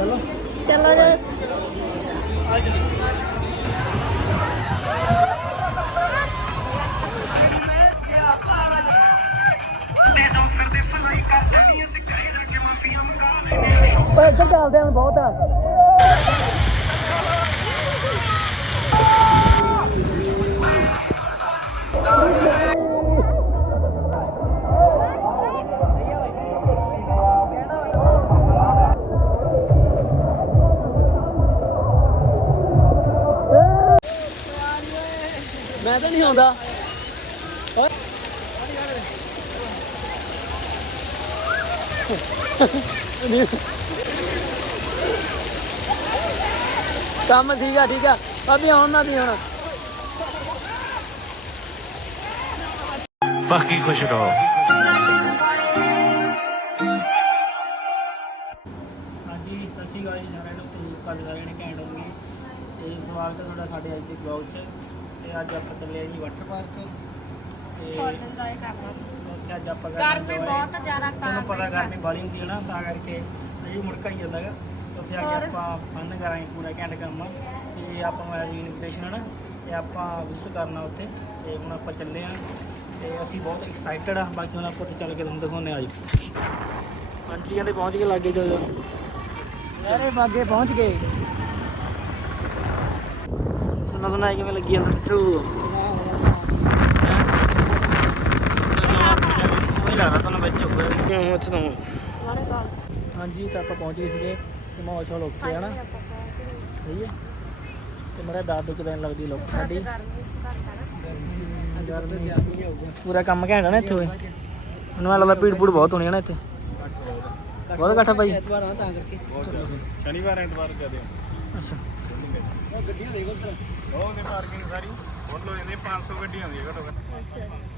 ਚਲੋ। ਚਲੋ ਜੀ। ਇੱਧਰ ਚੱਲਦੇ ਹਾਂ ਬਹੁਤ ਆ। ਮੈਂ ਤਾਂ ਨਹੀਂ ਆਉਂਦਾ। ਕੰਮ ਠੀਕ ਆ ਠੀਕ ਆ। ਅਭੀ ਆਉਣ ਨਾ ਵੀ ਹੁਣ। ਬਾਕੀ ਖੁਸ਼ ਰਹੋ। ਤੇ ਉੱਥੇ ਅੱਜ ਆਪਾਂ ਗਰਮੀ ਬਹੁਤ ਜ਼ਿਆਦਾ ਤੁਹਾਨੂੰ ਪਤਾ ਗਰਮੀ ਬਾਲੀ ਹੁੰਦੀ ਹੈ ਨਾ ਤਾਂ ਕਰਕੇ ਇਹ ਮੁੜਕਾ ਹੀ ਜਾਂਦਾ ਹੈਗਾ। ਤੇ ਉੱਥੇ ਆ ਕੇ ਆਪਾਂ ਫਨ ਕਰਾਂਗੇ ਪੂਰਾ ਘੈਂਟ ਕੰਮ। ਤੇ ਆਪਾਂ ਨੂੰ ਆਇਆ ਜੀ ਇਨਵੀਟੇਸ਼ਨ ਹੈ ਨਾ ਤੇ ਆਪਾਂ ਵਿਜ਼ਿਟ ਕਰਨਾ ਉੱਥੇ। ਤੇ ਹੁਣ ਆਪਾਂ ਚੱਲੇ ਆ ਤੇ ਅਸੀਂ ਬਹੁਤ ਐਕਸਾਈਟਡ ਆ ਬਾਕੀ ਹੁਣ ਆਪਾਂ ਚੱਲ ਕੇ ਤੁਹਾਨੂੰ ਦਿਖਾਉਂਦੇ ਆ ਜੀ। ਹਾਂਜੀ ਕਹਿੰਦੇ ਪਹੁੰਚ ਕੇ ਲੱਗੇ ਜੋ ਅਰੇ ਬਾਗੇ ਪਹੁੰਚ ਗਏ। ਸੁਣਾ ਸੁਣਾ ਕਿਵੇਂ ਲੱਗੀ ਅੰਦਰ? ਥਰੂ ਨਹੀਂ ਲੱਗਦਾ ਤੁਹਾਨੂੰ ਵਿੱਚ ਹੋਊਗਾ ਕਿਉਂ ਉੱਥੇ ਤੋਂ ਹਾਂਜੀ ਤਾਂ ਆਪਾਂ ਪਹੁੰਚ ਗਏ ਸੀਗੇ ਤੇ ਮਾਹੌਲ ਸ਼ੌਲ ਓਕੇ ਹੈ ਨਾ। ਸਹੀ ਹੈ। ਤੇ ਮੇਰਾ ਦਾਦੂ ਕਿਦਾਂ ਲੱਗਦੀ ਲੋਕ ਸਾਡੀ। ਪੂਰਾ ਕੰਮ ਘੈਂਟ ਆ ਨਾ ਇੱਥੇ ਓਏ ਮੈਨੂੰ ਲੱਗਦਾ ਭੀੜ ਭੂੜ ਬਹੁਤ ਹੋਣੀ ਹੈ ਨਾ ਇੱਥੇ। ਬਹੁਤ ਇਕੱਠਾ ਭਾਈ। ਐਤਵਾਰ ਆ ਤਾਂ ਕਰਕੇ। ਸ਼ਨੀਵਾਰ ਐਤਵਾਰ ਕਹਦੇ ਅੱਛਾ। ਗੱਡੀਆਂ ਦੇਖੋ ਉੱਧਰ। ਉਹ ਨੇ ਪਾਰਕਿੰਗ ਸਾਰੀ। ਬਹੁਤ ਲੋ ਜਾਂਦੇ 500 ਗੱਡੀਆਂ ਹੁੰਦੀਆਂ ਘੱਟੋ ਘੱਟ।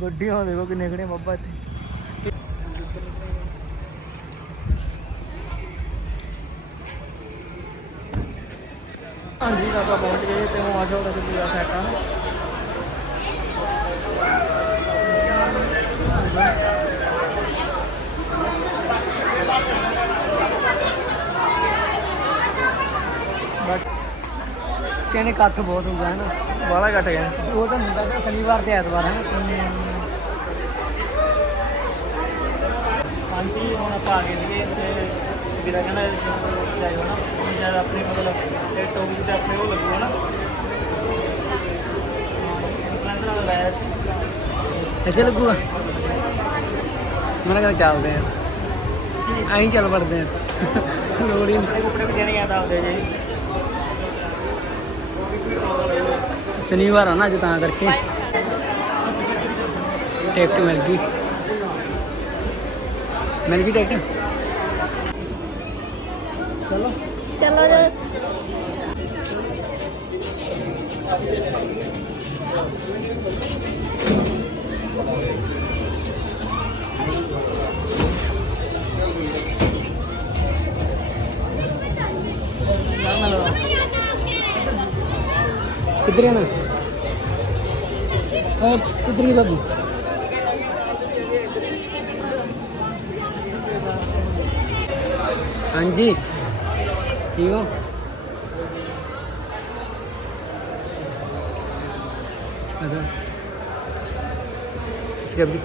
ਗੱਡੀਆਂ ਦੇਖੋ ਕਿੰਨੇ ਖੜੇ ਬੱਬਾ ਇੱਥੇ। ਹਾਂਜੀ ਆਪਾਂ ਪਹੁੰਚ ਗਏ ਤੇ ਹੁਣ ਆਜੋ ਦਾ ਪੂਰਾ ਸੈਟ ਆ। ਕਹਿੰਦੇ ਇਕੱਠ ਬਹੁਤ ਹੁੰਦਾ ਹੈ ਨਾ? ਬਾਲਾ ਘਟ ਗਿਆ। ਉਹ ਤਾਂ ਹੁੰਦਾ ਤਾਂ ਸ਼ਨੀਵਾਰ ਤੇ ਐਤਵਾਰ ਹੈ ਹਾਂਜੀ ਹੁਣ ਆਪਾਂ ਆ ਗਏ ਸੀਗੇ ਤੇ ਵੀਰਾ ਕਹਿੰਦਾ ਸ਼ਨੀਵਾਰ ਜਾਇਓ ਨਾ। ਹੁਣ ਜਦ ਆਪਣੇ ਮਤਲਬ ਇਹ ਟੋਪੀ ਤੇ ਆਪਣੇ ਉਹ ਲੱਗੂਗਾ ਨਾ ਇੰਪਲੈਂਸ ਨਾਲ ਲਾਇਆ ਇੱਥੇ ਲੱਗੂਗਾ ਮੈਂ ਕਹਿੰਦਾ ਚੱਲਦੇ ਆ। ਆਈ ਚੱਲ ਪੜਦੇ ਆ। ਲੋੜ ਹੀ ਨਹੀਂ। ਕੱਪੜੇ ਵੀ ਦੇਣੇ ਤਾਂ ਆਉਂਦੇ ਜੀ। ਸ਼ਨੀਵਾਰ ਆ ਨਾ ਅੱਜ ਤਾਂ ਕਰਕੇ। ਟਿਕਟ ਮਿਲ ਗਈ। ਮਿਲ ਗਈ ਟਿਕਟ ਚਲੋ ਚਲੋ ਜੀ ਕਿੱਧਰ ਜਾਣਾ ਓਏ ਕਿੱਧਰ ਗਈ ਹਾਂਜੀ। ਠੀਕ ਹੋ? ਦੀ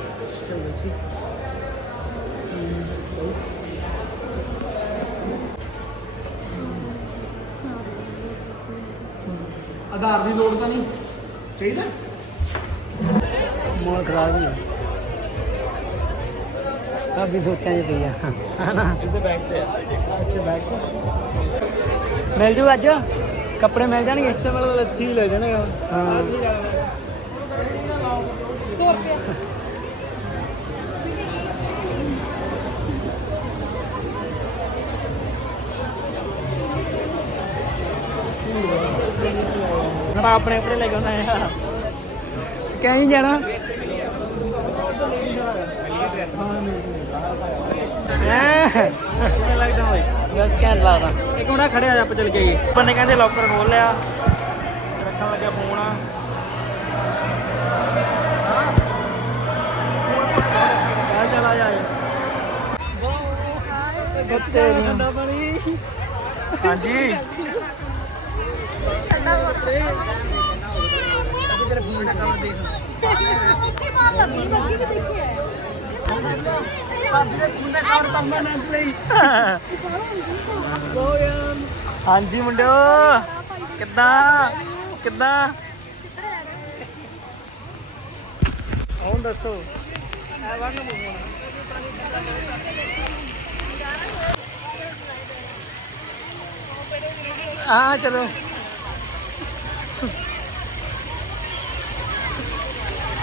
ਆਧਾਰ ਦੀ ਲੋੜ ਤਾਂ ਨਹੀਂ। ਚਾਹੀਦਾ? ਮੋਲ ਖਰਾਬ ਨਹੀਂ ਕਾਫੀ ਸੋਚਾਂ ਚ ਪਈ ਆ। ਹਨਾ? ਇਹਦੇ ਬੈਗ ਤੇ ਅੱਛਾ ਬੈਗ ਤੇ ਮਿਲ ਜੂ ਅੱਜ? ਕੱਪੜੇ ਮਿਲ ਜਾਣਗੇ? ਇੱਥੇ ਵਾਲਾ ਲੱਸੀ ਲੈ ਜਾਣਾ ਹਾਂ। 100 ਰੁਪਏ ਹੁਣ ਆਪਣੇ ਆਪਣੇ ਲੈ ਕੇ ਆਉਣਾ ਹੈ ਕਹੀਂ ਜਾਣਾ? ਕਿਵੇਂ ਲੱਗਦਾ ਓਏ ਬਸ ਕਹਿਣ ਲਾਦਾ ਇੱਕ ਮੁੰਡਾ ਖੜਿਆ ਆ ਆਪਾਂ ਚੱਲ ਕੇ ਗਏ ਬੰਨੇ ਕਹਿੰਦੇ ਲੋਕਰ ਖੋਲ ਲਿਆ। ਰੱਖਣ ਲੱਗਿਆ ਫੋਨ ਆ ਚੱਲ ਚੱਲ ਆ ਜਾ ਤੇਰੀ ਠੰਡਾ ਪਾਣੀ। ਹਾਂਜੀ। ਤੇਰੇ ਫੋਨ ਦਾ ਕੰਮ ਦੇਖ ਉੱਥੇ ਮਾਰ ਲੱਗੀ ਬੱਗੀ ਵੀ ਦੇਖਿਆ ਹਾਂਜੀ ਮੁੰਡਿਓ ਕਿੱਦਾਂ? ਕਿੱਦਾਂ? ਹੁਣ ਦੱਸੋ। ਐ ਆ ਚਲੋ।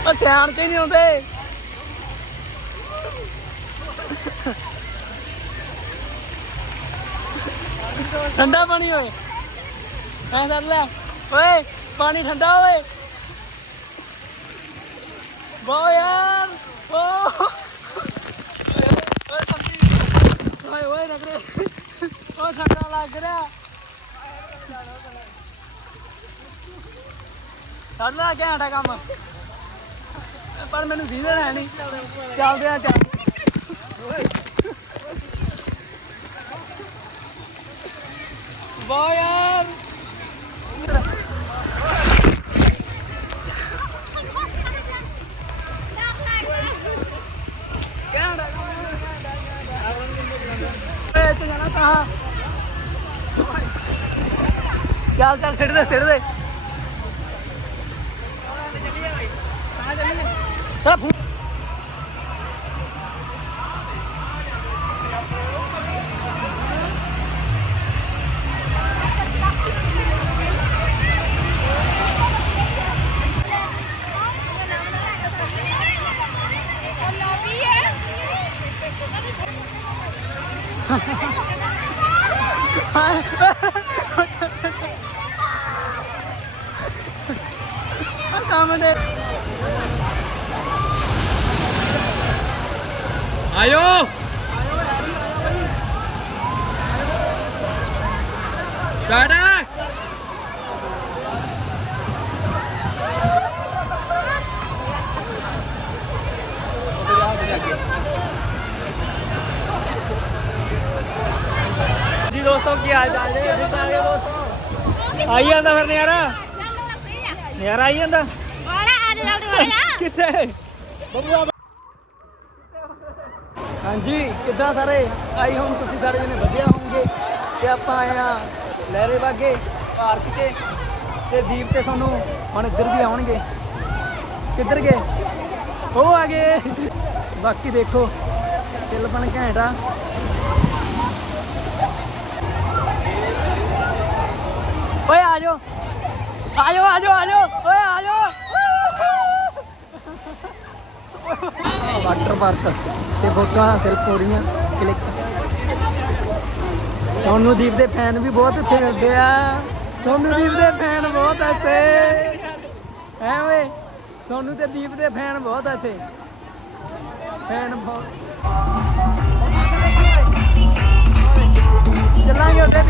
ਉਹ ਸਿਆਣ ਕੇ ਨਹੀਂ ਆਉਂਦੇ। ਠੰਡਾ ਪਾਣੀ ਓਏ। ਐ ਕਰ ਲੈ। ਓਏ, ਪਾਣੀ ਠੰਡਾ ਓਏ। ਬੋ ਯਾਰ। ਓ ਓਏ ਓਏ ਨਗਰੇ ਓ ਠੰਡਾ ਲੱਗ ਰਿਹਾ। ਚੱਲ ਆ ਗਿਆ ਸਾਡਾ ਕੰਮ। ਪਰ ਮੈਨੂੰ ਸੀਜ਼ਨ ਹੈ ਨਹੀਂ। ਚੱਲਦੇ ਆ ਚੱਲ ਓਏ ਵਾਹ ਯਾਰ ਜਾਣਾ ਕਹਾ ਚੱਲ ਚੱਲ ਸਿੱਟ ਦੇ ਸਿੱਟ ਦੇ ਚਲ ਫੂ ਕੰਮ ਦੇ ਆਇਓ ਸਟਾਰਟ ਜੀ ਦੋਸਤੋ ਕੀ ਹਾਲ ਚਾਲ ਹੈ ਠੀਕ ਠਾਕ ਹੈ ਦੋਸਤੋ? ਆਈ ਜਾਂਦਾ ਫਿਰ ਨਜ਼ਾਰਾ? ਨਜ਼ਾਰਾ ਆਈ ਜਾਂਦਾ? ਕਿੱਥੇ? ਬੱਬੂਆ ਹਾਂਜੀ ਕਿੱਦਾਂ ਸਾਰੇ? ਆਈ ਹੋਮ ਤੁਸੀਂ ਸਾਰੇ ਜਣੇ ਵਧੀਆ ਹੋਵੋਗੇ। ਤੇ ਆਪਾਂ ਆਏ ਆ ਲਹਿਰੇ ਬਾਗੇ ਪਾਰਕ 'ਚ ਤੇ ਦੀਪ ਤੇ ਤੁਹਾਨੂੰ ਹੁਣ ਇੱਧਰ ਵੀ ਆਉਣਗੇ। ਕਿੱਧਰ ਗਏ? ਉਹ ਆ ਗਏ। ਬਾਕੀ ਦੇਖੋ ਦਿਲ ਬਣ ਘੈਂਟ ਓਏ ਆ ਜਾਓ। ਆ ਜਾਓ ਆ ਜਾਓ ਆ ਜਾਓ। ਓਏ ਆ ਜਾਓ। ਵਾਟਰ ਪਾਰਕ ਤੇ ਫੋਟੋਆਂ ਸਿਰਫ ਹੋ ਰਹੀਆਂ ਕਲਿੱਕ ਸੋਨੂ ਦੀਪ ਦੇ ਫੈਨ ਵੀ ਬਹੁਤ ਇੱਥੇ ਮਿਲਦੇ ਆ। ਸੋਨੂ ਦੀਪ ਦੇ ਫੈਨ ਬਹੁਤ ਇੱਥੇ। ਐ ਓਏ, ਸੋਨੂ ਤੇ ਦੀਪ ਦੇ ਫੈਨ ਬਹੁਤ ਇੱਥੇ। ਫੈਨ ਬਹੁਤ। ਚੱਲਾਂਗੇ ਉੱਥੇ।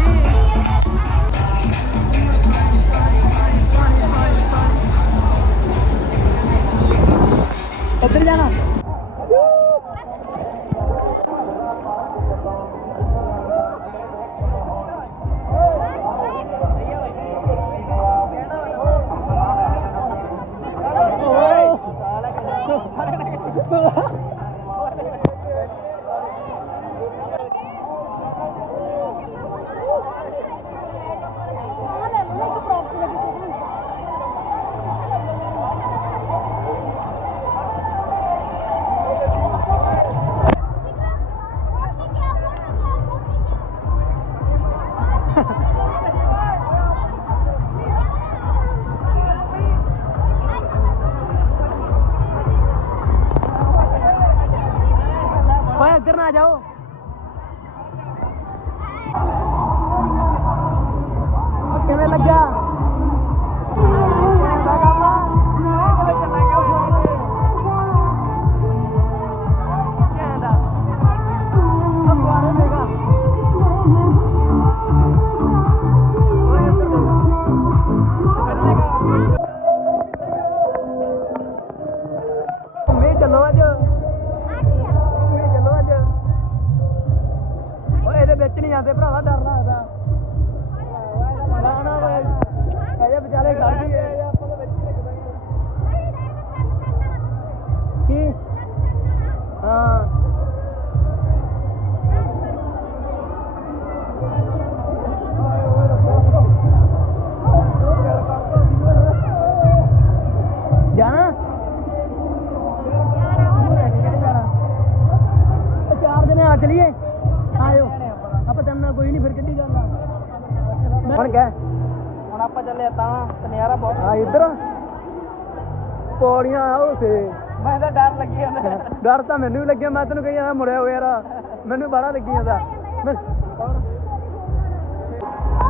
ਪੌੜੀਆਂ ਆਓ ਸੇ ਮੈਂ ਤਾਂ ਡਰ ਲੱਗੀ ਜਾਂਦਾ। ਡਰ ਤਾਂ ਮੈਨੂੰ ਵੀ ਲੱਗਿਆ ਮੈਂ ਤੈਨੂੰ ਕਹੀ ਜਾਂਦਾ ਮੁੜਿਆ ਹੋਇਆ ਯਾਰ। ਮੈਨੂੰ ਬੜਾ ਲੱਗੀ ਜਾਂਦਾ।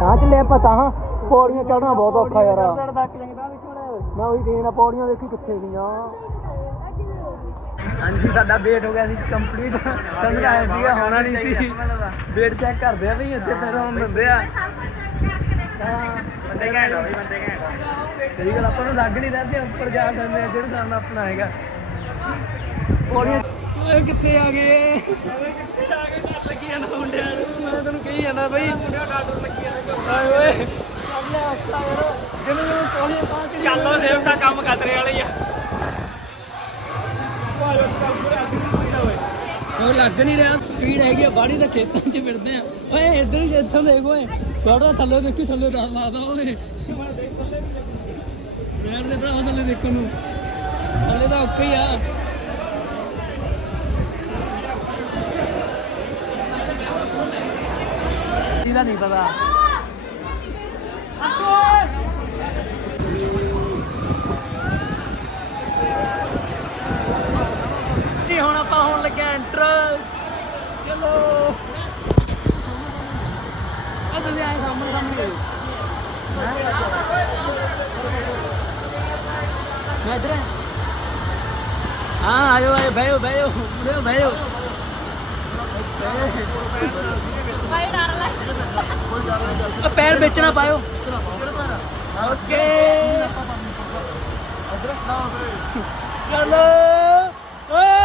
ਤਾਂ ਚੱਲੇ ਆਪਾਂ ਤਾਂ ਪੌੜੀਆਂ ਚੜਨਾ ਬਹੁਤ ਔਖਾ ਯਾਰ। ਮੈਂ ਉਹੀ ਕਹੀ ਨਾ ਪੌੜੀਆਂ ਦੇਖੀ ਕਿੱਥੇ ਗਈਆਂ। ਹਾਂਜੀ ਸਾਡਾ ਵੇਟ ਹੋ ਗਿਆ ਸੀ ਕੰਪਲੀਟ ਆਇਆ ਸੀਗਾ ਹੋਣਾ ਨਹੀਂ ਸੀ। ਵੇਟ ਚੈੱਕ ਕਰਦੇ ਆ ਵੀ ਇੱਥੇ ਫਿਰ ਹੁਣ ਦਿੰਦੇ ਆ। ਬੰਦੇ ਘੈਂਟ ਹੋਈ ਬੰਦੇ ਘੈਂਟ ਸਹੀ ਗੱਲ ਆਪਾਂ ਨੂੰ ਲੱਗ ਨਹੀਂ ਰਿਹਾ ਤੇ ਉੱਪਰ ਜਾ ਸਕਦੇ ਆ ਜਿਹੜਾ ਸਾਹਮਣਾ ਆਪਣਾ ਹੈਗਾ। ਪੌੜੀਆਂ ਓਏ ਕਿੱਥੇ ਆ ਗਏ? ਕਿੱਥੇ ਆ ਕੇ ਘਰ ਲੱਗੀ ਜਾਂਦਾ ਮੁੰਡਿਆਂ ਨੂੰ ਮੈਂ ਤੈਨੂੰ ਕਹੀ ਜਾਂਦਾ ਬਈ। ਮੁੰਡਿਆਂ ਡਾਟਰ ਲੱਗੀ ਜਾਂਦਾ ਆਏ ਓਏ। ਚੱਲ ਅੱਛਾ ਯਾਰ ਜਿਵੇਂ ਜਿਵੇਂ ਪੌੜੀਆਂ ਪਾ ਕੇ ਚੱਲੋ ਸੇਵ ਦਾ ਕੰਮ ਖਤਰੇ ਵਾਲੇ ਆ। ਭਾਲੋ ਤਾਂ ਪੂਰਾ ਅੱਜ ਨਹੀਂ ਹੋਏ ਉਹ ਲੱਗ ਨਹੀਂ ਰਿਹਾ ਸਪੀਡ ਹੈਗੀ ਆ ਬਾੜੀ ਤਾਂ ਖੇਤਾਂ 'ਚ ਫਿਰਦੇ ਆ। ਓਏ ਇੱਧਰ ਇੱਥੋਂ ਦੇਖ ਓਏ। ਛੋਟਾ ਥੱਲੇ ਦੇਖੀ ਥੱਲੇ ਰਾਹ ਮਾਦਾ ਓਏ। ਯਾਰ ਦੇ ਭਰਾ ਥੱਲੇ ਦੇਖਣ ਨੂੰ। ਥੱਲੇ ਤਾਂ ਔਖਾ ਹੀ ਆ। ਇਹਦਾ ਨਹੀਂ ਪਤਾ। ਹੁਣ ਆਪਾਂ ਹੋਣ ਲੱਗੇ ਐਂਟਰ ਚਲੋ। ਤੁਸੀਂ ਆਏ ਸਾਹਮਣੇ ਸਾਹਮਣੇ ਮੈਂ ਇਧਰ ਹਾਂ ਆਇਓ ਆਇਓ ਬੈਠੋ ਬੈਠੋ ਬੈਠੋ ਬੈਠੋ ਭਾਈ ਡਰ ਲੱਗ ਪੈਰ ਵਿੱਚ ਨਾ ਪਾਇਓ ਓਕੇ ਚਲੋ। ਓਏ।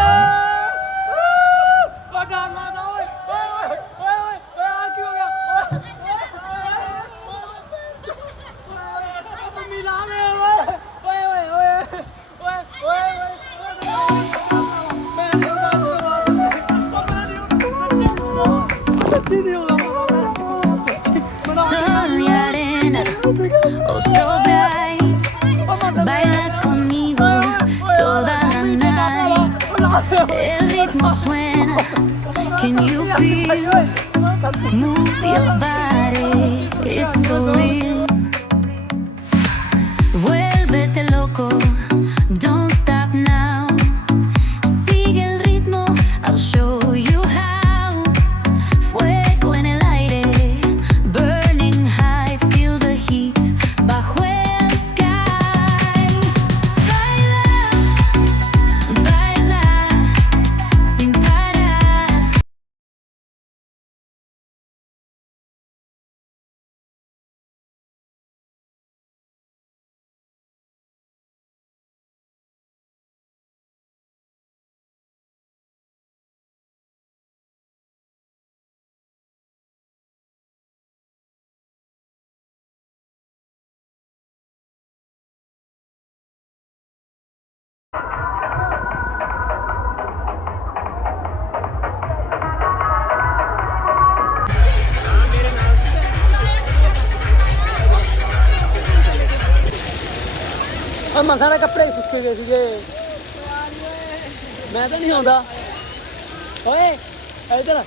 ਆ ਮਸਾਂ ਦੇ ਕੱਪੜੇ ਸੁੱਕੇ ਗਏ ਸੀਗੇ। ਮੈਂ ਤਾਂ ਨਹੀਂ ਆਉਂਦਾ। ਓਏ, ਇੱਧਰ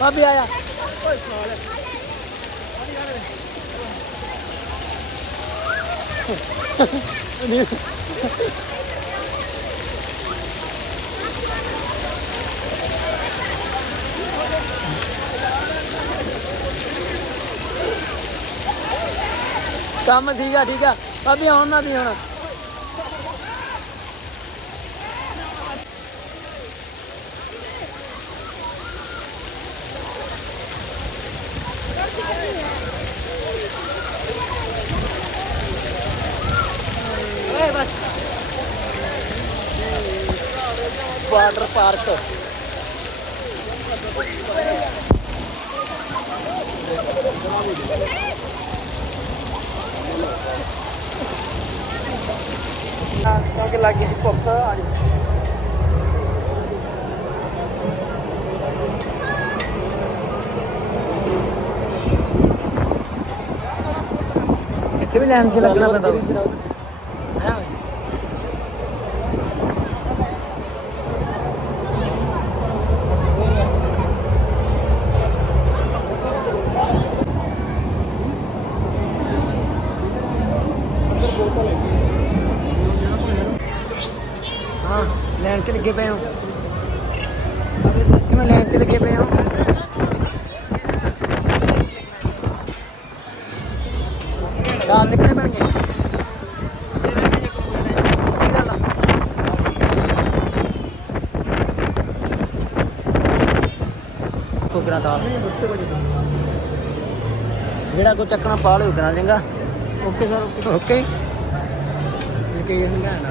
ਭਾਬੀ ਆਇਆ ਕੰਮ ਠੀਕ ਆ ਠੀਕ ਆ। ਭਾਬੀ ਆਉਣ ਨਾ ਵੀ ਹੁਣ। Water park Hey! anche la che si può fare Ti vediamo anche la granata ਲੱਗੇ ਪਏ ਹੋ? ਕਿਵੇਂ ਲਾਈਨ 'ਚ ਲੱਗੇ ਪਏ ਹੋ? ਦਾਲ ਨਿਕਲੇ ਬਣ ਗਏ। ਕੋਕਰਾ ਦਾਲ। ਜਿਹੜਾ ਕੋ ਚੱਕਣਾ ਪਾ ਲਿਓ ਕਰਾ ਲੇਗਾ ਓਕੇ ਸਰ ਓਕੇ। ਓਕੇ। ਇਹ ਕੀ ਹੁੰਦਾ ਨਾ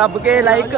ਦੱਬ ਕੇ ਲਾਈਕ